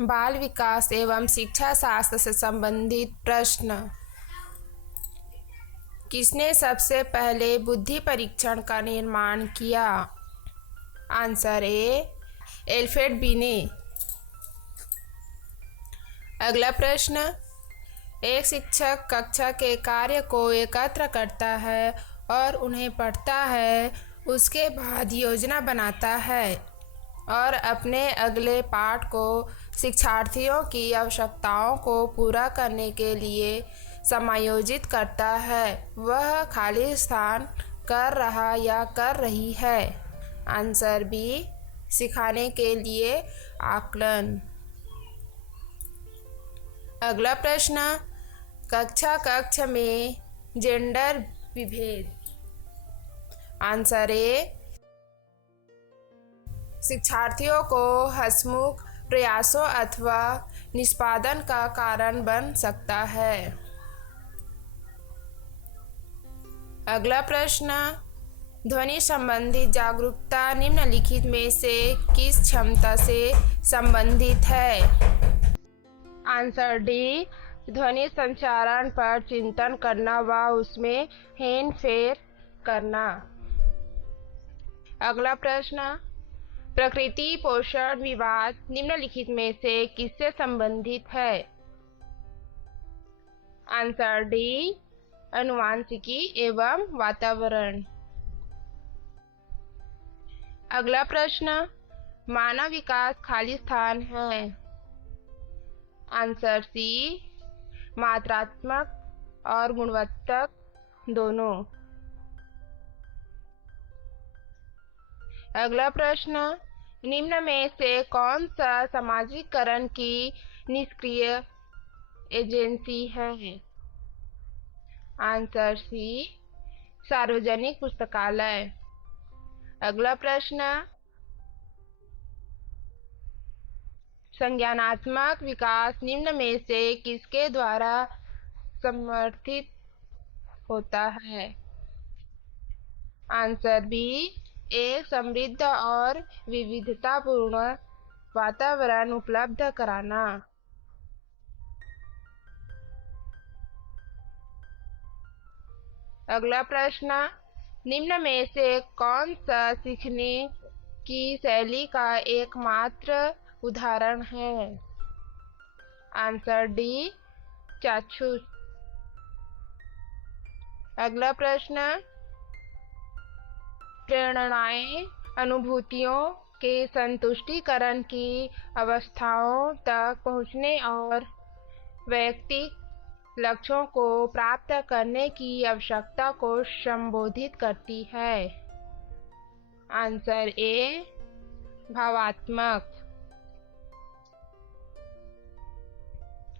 बाल विकास एवं शिक्षा शास्त्र से संबंधित प्रश्न। किसने सबसे पहले बुद्धि परीक्षण का निर्माण किया? आंसर ए, एल्फ्रेड बी ने। अगला प्रश्न, एक शिक्षक कक्षा के कार्य को एकत्र करता है और उन्हें पढ़ता है, उसके बाद योजना बनाता है और अपने अगले पाठ को शिक्षार्थियों की आवश्यकताओं को पूरा करने के लिए समायोजित करता है। वह खाली स्थान कर रहा या कर रही है? आंसर बी, सिखाने के लिए आकलन। अगला प्रश्न, कक्षा कक्ष में जेंडर विभेद। आंसर ए, शिक्षार्थियों को हंसमुख प्रयासों अथवा निष्पादन का कारण बन सकता है। अगला प्रश्न, ध्वनि संबंधी जागरूकता निम्नलिखित में से किस क्षमता से संबंधित है? आंसर डी, ध्वनि संचारण पर चिंतन करना व उसमें हेरफेर करना। अगला प्रश्न, प्रकृति पोषण विवाद निम्नलिखित में से किससे संबंधित है? आंसर डी, आनुवंशिकी एवं वातावरण। अगला प्रश्न, मानव विकास खाली स्थान है? आंसर सी, मात्रात्मक और गुणवत्तक दोनों। अगला प्रश्न, निम्न में से कौन सा समाजीकरण की निष्क्रिय एजेंसी है? आंसर सी, सार्वजनिक पुस्तकालय। अगला प्रश्न, संज्ञानात्मक विकास निम्न में से किसके द्वारा समर्थित होता है? आंसर बी, एक समृद्ध और विविधतापूर्ण वातावरण उपलब्ध कराना। अगला प्रश्न, निम्न में से कौन सा सीखने की शैली का एकमात्र उदाहरण है? आंसर डी, चाक्षुष। अगला प्रश्न, प्रेरणाएं अनुभूतियों के संतुष्टिकरण की अवस्थाओं तक पहुँचने और वैयक्तिक लक्ष्यों को प्राप्त करने की आवश्यकता को संबोधित करती है। आंसर ए, भावात्मक।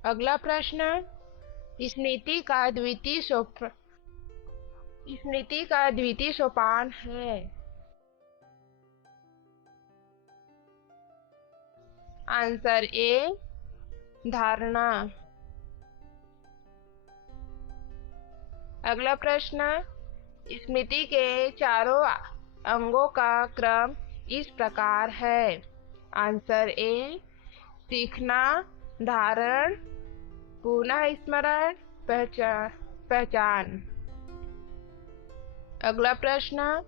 अगला प्रश्न, स्मृति का द्वितीय सोपान है? आंसर ए, धारणा। अगला प्रश्न, स्मृति के चारों अंगों का क्रम इस प्रकार है? आंसर ए, सीखना, धारण, पुनः स्मरण, पहचान। अगला प्रश्न,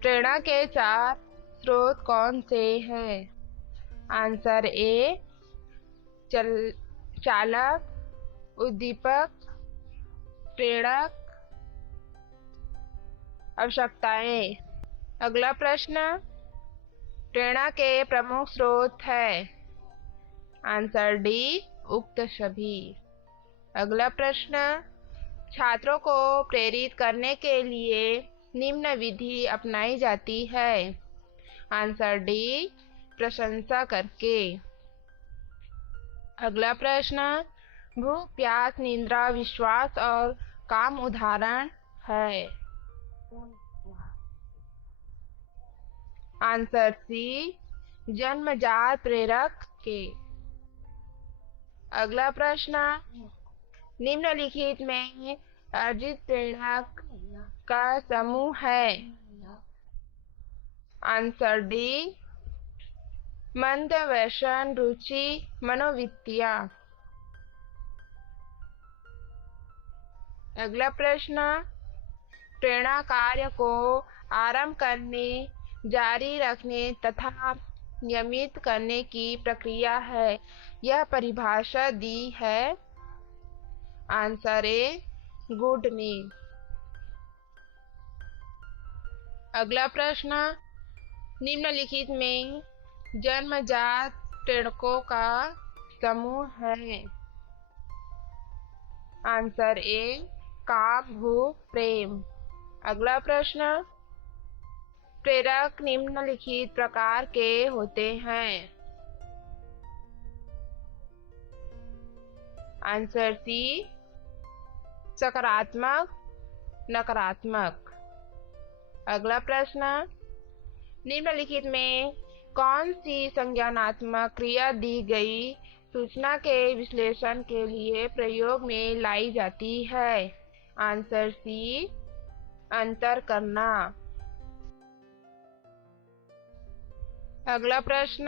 प्रेरणा के 4 स्रोत कौन से हैं? आंसर ए, चालक, उद्दीपक, प्रेरक, आवश्यकताएं। अगला प्रश्न, प्रेरणा के प्रमुख स्रोत है? आंसर डी, उक्त सभी। अगला प्रश्न, छात्रों को प्रेरित करने के लिए निम्न विधि अपनाई जाती है? आंसर डी, प्रशंसा करके। अगला प्रश्न, भूख, प्यास, निद्रा, विश्वास और काम उदाहरण है? आंसर सी, जन्मजात प्रेरक के। अगला प्रश्न, निम्नलिखित में अर्जित प्रेरक का समूह है? आंसर डी, मंद व्यसन, रुचि, मनोवृत्तियाँ। अगला प्रश्न, प्रेरणा कार्य को आरंभ करने, जारी रखने तथा नियमित करने की प्रक्रिया है। यह परिभाषा दी है। आंसर ए गुड ने। अगला प्रश्न, निम्नलिखित में जन्मजात प्रेरकों का समूह है। आंसर ए काम, भूख, प्रेम। अगला प्रश्न, प्रेरक निम्नलिखित प्रकार के होते हैं। आंसर सी सकारात्मक, नकारात्मक। अगला प्रश्न, निम्नलिखित में कौन सी संज्ञानात्मक क्रिया दी गई सूचना के विश्लेषण के लिए प्रयोग में लाई जाती है। आंसर सी अंतर करना। अगला प्रश्न,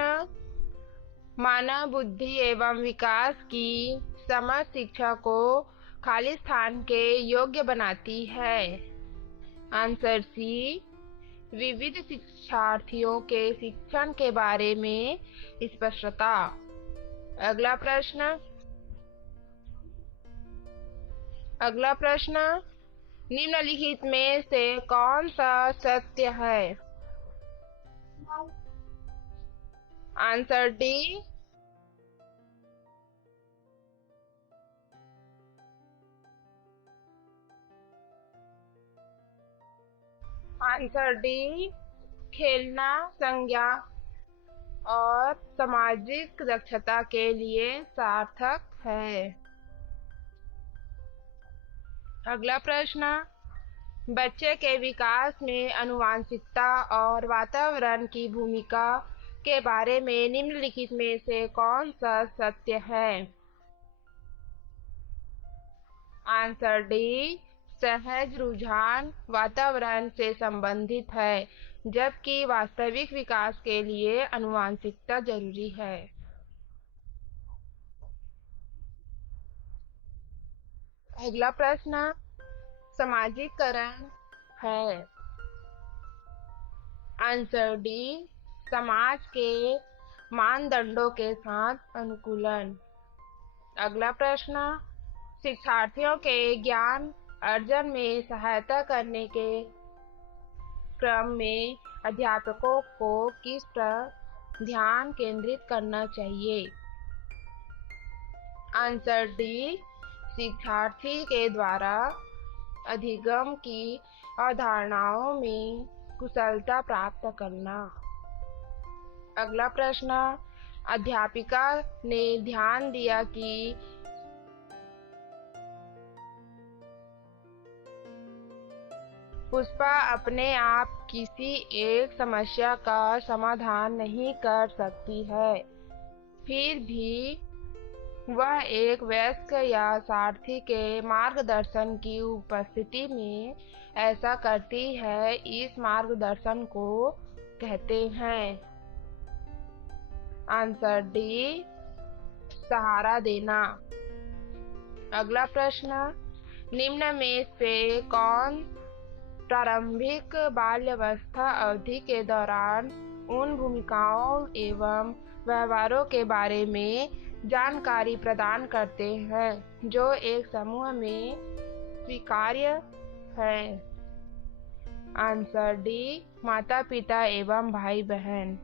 मानव बुद्धि एवं विकास की समझ शिक्षा को खाली स्थान के योग्य बनाती है। आंसर सी विविध शिक्षार्थियों के शिक्षण के बारे में स्पष्टता। अगला प्रश्न, निम्नलिखित में से कौन सा सत्य है। आंसर डी आंसर डी खेलना संज्ञा और सामाजिक दक्षता के लिए सार्थक है। अगला प्रश्न, बच्चे के विकास में आनुवंशिकता और वातावरण की भूमिका के बारे में निम्नलिखित में से कौन सा सत्य है। आंसर डी सहज रुझान वातावरण से संबंधित है, जबकि वास्तविक विकास के लिए आनुवंशिकता जरूरी है। अगला प्रश्न सामाजिकरण है। आंसर डी समाज के मानदंडों के साथ अनुकूलन। अगला प्रश्न शिक्षार्थियों के ज्ञान अर्जन में सहायता करने के क्रम में अध्यापकों को किस पर ध्यान केंद्रित करना चाहिए। आंसर डी शिक्षार्थी के द्वारा अधिगम की अवधारणाओं में कुशलता प्राप्त करना। अगला प्रश्न अध्यापिका ने ध्यान दिया कि पुष्पा अपने आप किसी एक समस्या का समाधान नहीं कर सकती है, फिर भी वह एक वयस्क या सारथी के मार्गदर्शन की उपस्थिति में ऐसा करती है। इस मार्गदर्शन को कहते हैं। आंसर डी सहारा देना। अगला प्रश्न निम्न में से कौन प्रारंभिक बाल्यावस्था अवधि के दौरान उन भूमिकाओं एवं व्यवहारों के बारे में जानकारी प्रदान करते हैं जो एक समूह में स्वीकार्य है। आंसर डी माता पिता एवं भाई बहन।